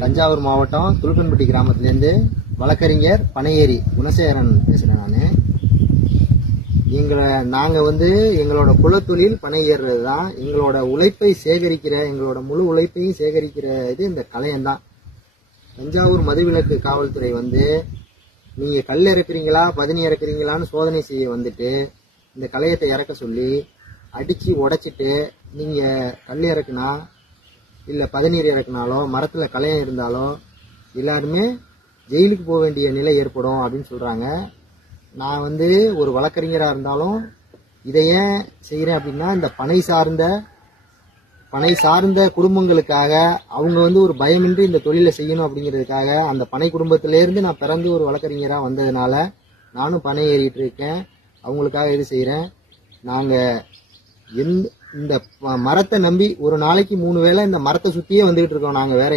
தஞ்சாவூர் மாவட்டம் துலுக்கன்பட்டி கிராமத்திலேருந்து வழக்கறிஞர் பனையேரி குணசேகரன் பேசுகிறேன். நாங்கள் எங்களோட குலத்தொழில் பனை ஏறுறது தான். எங்களோட உழைப்பை சேகரிக்கிற, எங்களோட முழு உழைப்பையும் சேகரிக்கிற இது இந்த கலையம்தான். தஞ்சாவூர் மதுவிலக்கு காவல்துறை நீங்கள் கல் இறக்குறீங்களா பதனி இறக்குறீங்களான்னு சோதனை செய்ய வந்துட்டு இந்த கலையத்தை இறக்க சொல்லி அடித்து உடைச்சிட்டு நீங்கள் கல் இறக்குனா இல்லை பதநீர் இறக்குனாலோ மரத்தில் கலையம் இருந்தாலோ எல்லாருமே ஜெயிலுக்கு போக வேண்டிய நிலை ஏற்படும் அப்படின்னு சொல்கிறாங்க. நான் ஒரு வழக்கறிஞராக இருந்தாலும் இதை ஏன் செய்கிறேன் அப்படின்னா, இந்த பனை சார்ந்த குடும்பங்களுக்காக அவங்க ஒரு பயமின்றி இந்த தொழிலை செய்யணும் அப்படிங்கிறதுக்காக அந்த பனை குடும்பத்திலேருந்து நான் பிறந்து ஒரு வழக்கறிஞராக வந்ததுனால நானும் பனை ஏறிட்டு இருக்கேன். அவங்களுக்காக இது செய்கிறேன். நாங்கள் இந்த மரத்தை நம்பி ஒரு நாளைக்கு 3 வேளை இந்த மரத்தை சுற்றியே வந்துகிட்டு இருக்கோம். நாங்கள் வேற